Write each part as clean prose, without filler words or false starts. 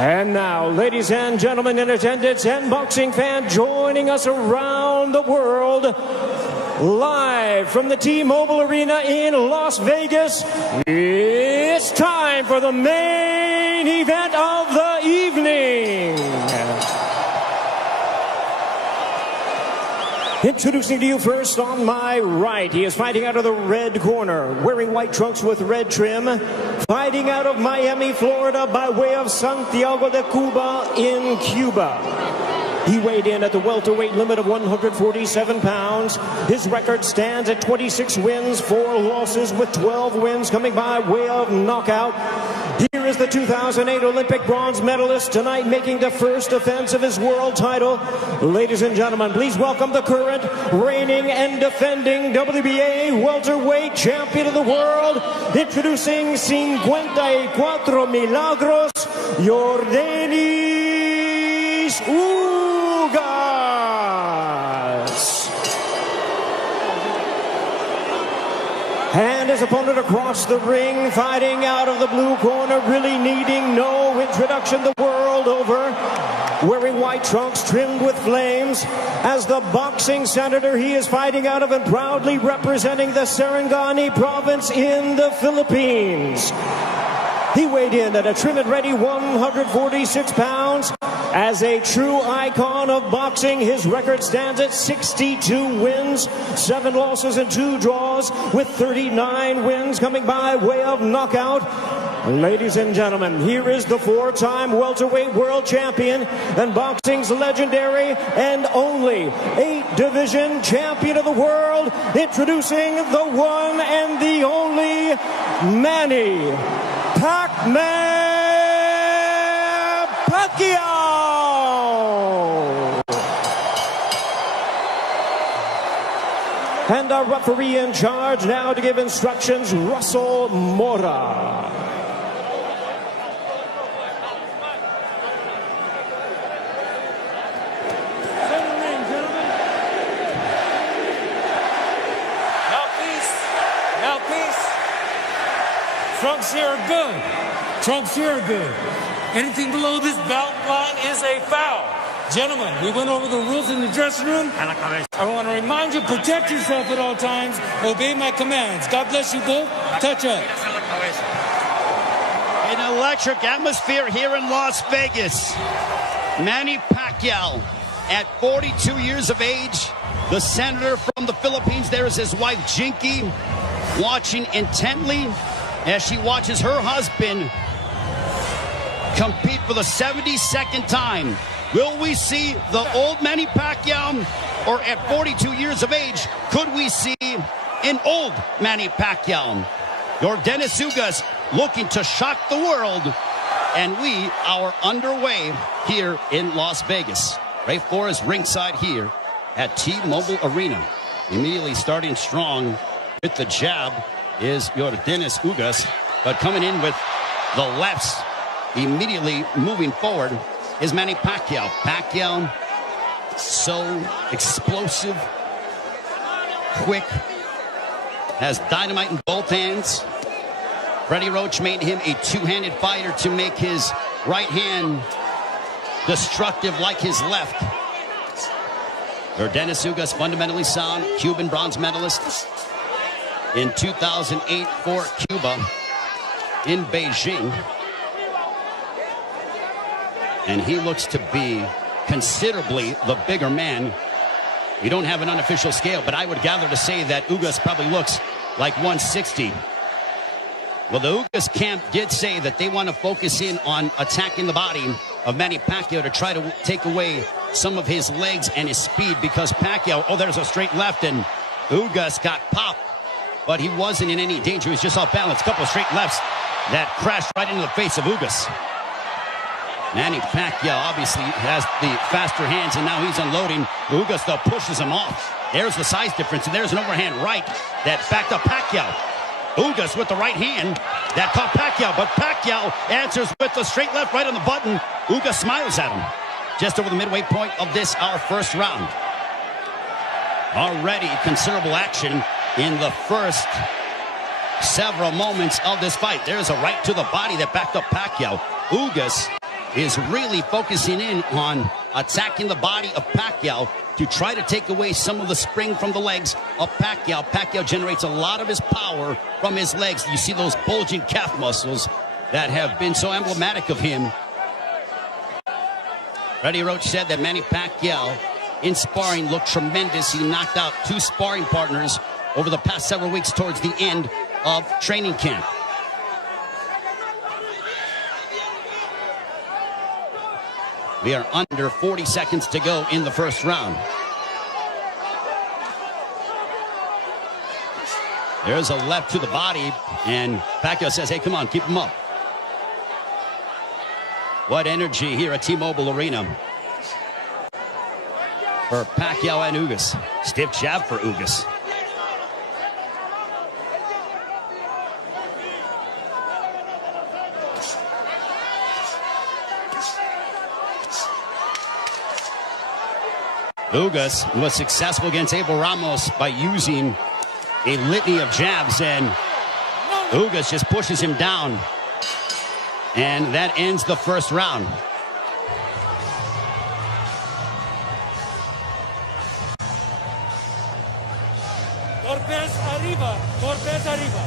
And now, ladies and gentlemen in attendance and boxing fans joining us around the world, live from the T-Mobile Arena in Las Vegas, it's time for the main event of the evening. Introducing to you first on my right, he is fighting out of the red corner, wearing white trunks with red trim, fighting out of Miami, Florida by way of Santiago de Cuba in Cuba. He weighed in at the welterweight limit of 147 pounds. His record stands at 26 wins, 4 losses, with 12 wins coming by way of knockout. Here is the 2008 Olympic bronze medalist tonight, making the first defense of his world title. Ladies and gentlemen, please welcome the current, reigning and defending WBA welterweight champion of the world, introducing 54 Milagros, Yordenis Ugas. And his opponent across the ring, fighting out of the blue corner, really needing no introduction the world over, wearing white trunks trimmed with flames. As the boxing senator, he is fighting out of and proudly representing the Sarangani province in the Philippines. He weighed in at a trim and ready 146 pounds. As a true icon of boxing, his record stands at 62 wins, 7 losses and 2 draws, with 39 wins coming by way of knockout. Ladies and gentlemen, here is the 4-time welterweight world champion and boxing's legendary and only 8-division champion of the world, introducing the one and the only Manny Pacquiao. And our referee in charge now to give instructions, Russell Mora. Now please. Trunks here are good. Trunks here are good. Anything below this belt line is a foul. Gentlemen, we went over the rules in the dressing room. I want to remind you, protect yourself at all times. Obey my commands. God bless you both. Touch up. An electric atmosphere here in Las Vegas. Manny Pacquiao, at 42 years of age, the senator from the Philippines. There is his wife, Jinky, watching intently as she watches her husband compete for the 72nd time. Will we see the old Manny Pacquiao, or at 42 years of age, could we see an old Manny Pacquiao? Yordenis Ugas looking to shock the world, and we are underway here in Las Vegas. Ray Flores ringside here at T-Mobile Arena. Immediately starting strong with the jab is Yordenis Ugas, but coming in with the lefts, immediately moving forward is Manny Pacquiao. Pacquiao, so explosive, quick, has dynamite in both hands. Freddie Roach made him a two-handed fighter to make his right hand destructive like his left. Yordenis Ugas, fundamentally sound, Cuban bronze medalist in 2008 for Cuba in Beijing. And he looks to be considerably the bigger man. We don't have an unofficial scale, but I would gather to say that Ugas probably looks like 160. Well, the Ugas camp did say that they want to focus in on attacking the body of Manny Pacquiao to try to take away some of his legs and his speed, because Pacquiao, oh, there's a straight left, and Ugas got popped, but he wasn't in any danger. He was just off balance. A couple of straight lefts that crashed right into the face of Ugas. Manny Pacquiao obviously has the faster hands, and now he's unloading. Ugas, though, pushes him off. There's the size difference, and there's an overhand right that backed up Pacquiao. Ugas with the right hand that caught Pacquiao, but Pacquiao answers with the straight left right on the button. Ugas smiles at him. Just over the midway point of this, our first round. Already considerable action in the first several moments of this fight. There's a right to the body that backed up Pacquiao. Ugas is really focusing in on attacking the body of Pacquiao to try to take away some of the spring from the legs of Pacquiao. Pacquiao generates a lot of his power from his legs. You see those bulging calf muscles that have been so emblematic of him. Freddie Roach said that Manny Pacquiao in sparring looked tremendous. He knocked out 2 sparring partners over the past several weeks towards the end of training camp. We are under 40 seconds to go in the first round. There's a left to the body, and Pacquiao says, hey, come on, keep him up. What energy here at T-Mobile Arena for Pacquiao and Ugas. Stiff jab for Ugas. Ugas was successful against Abel Ramos by using a litany of jabs, and Ugas just pushes him down. And that ends the first round. Torpes arriba, Torpes arriba.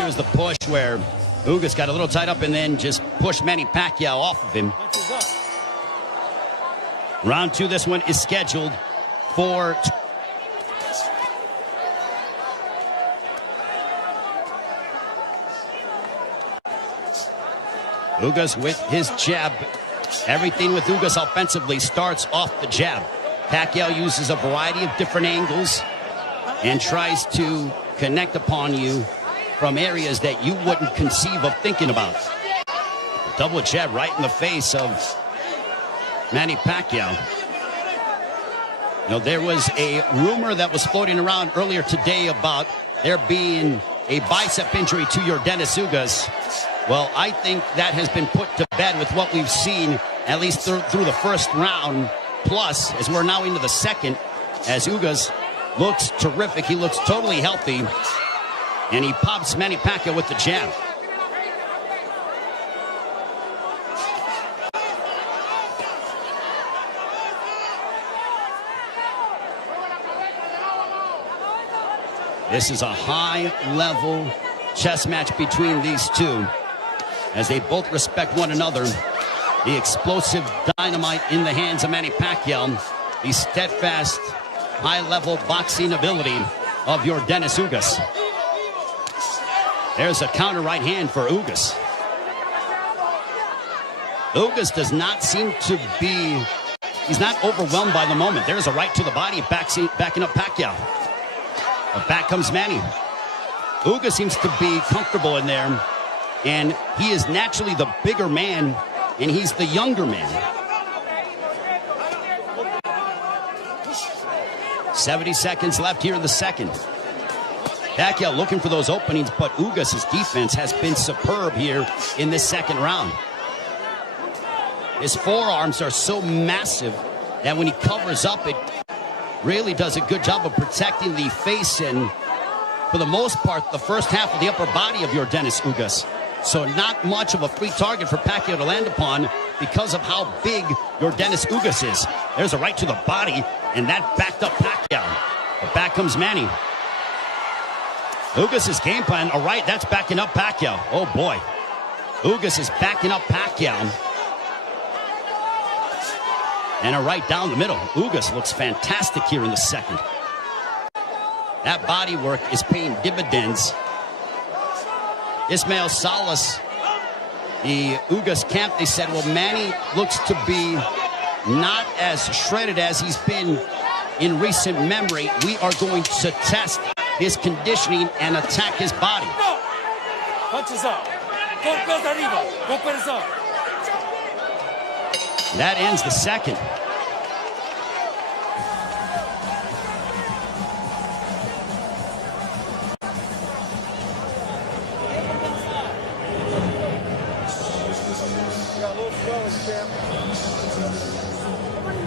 Here's the push where Ugas got a little tied up and then just pushed Manny Pacquiao off of him. Round 2, this one is scheduled for Ugas with his jab. Everything with Ugas offensively starts off the jab. Pacquiao uses a variety of different angles and tries to connect upon you from areas that you wouldn't conceive of thinking about. Double jab right in the face of Manny Pacquiao. You know, there was a rumor that was floating around earlier today about there being a bicep injury to Yordenis Ugas. Well, I think that has been put to bed with what we've seen, at least through the first round, plus as we're now into the second, as Ugas looks terrific. He looks totally healthy, and he pops Manny Pacquiao with the jab. This is a high-level chess match between these two, as they both respect one another. The explosive dynamite in the hands of Manny Pacquiao, the steadfast, high-level boxing ability of Yordenis Ugas. There's a counter right hand for Ugas. Ugas does not seem to be, he's not overwhelmed by the moment. There's a right to the body, backing up Pacquiao. But back comes Manny. Ugas seems to be comfortable in there, and he is naturally the bigger man, and he's the younger man. 70 seconds left here in the second. Pacquiao looking for those openings, but Ugas' defense has been superb here in this second round. His forearms are so massive that when he covers up, it really does a good job of protecting the face and, for the most part, the first half of the upper body of Yordenis Ugas. So not much of a free target for Pacquiao to land upon because of how big Yordenis Ugas is. There's a right to the body, and that backed up Pacquiao. But back comes Manny. Ugas' game plan, all right, that's backing up Pacquiao. Oh, boy. Ugas is backing up Pacquiao. And a right down the middle. Ugas looks fantastic here in the second. That body work is paying dividends. Ismael Salas, the Ugas camp, they said, well, Manny looks to be not as shredded as he's been in recent memory. We are going to test his conditioning and attack his body. Punches up. Golpes arriba. Golpes up. That ends the second.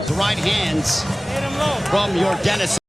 The right hands below. from Yordenis.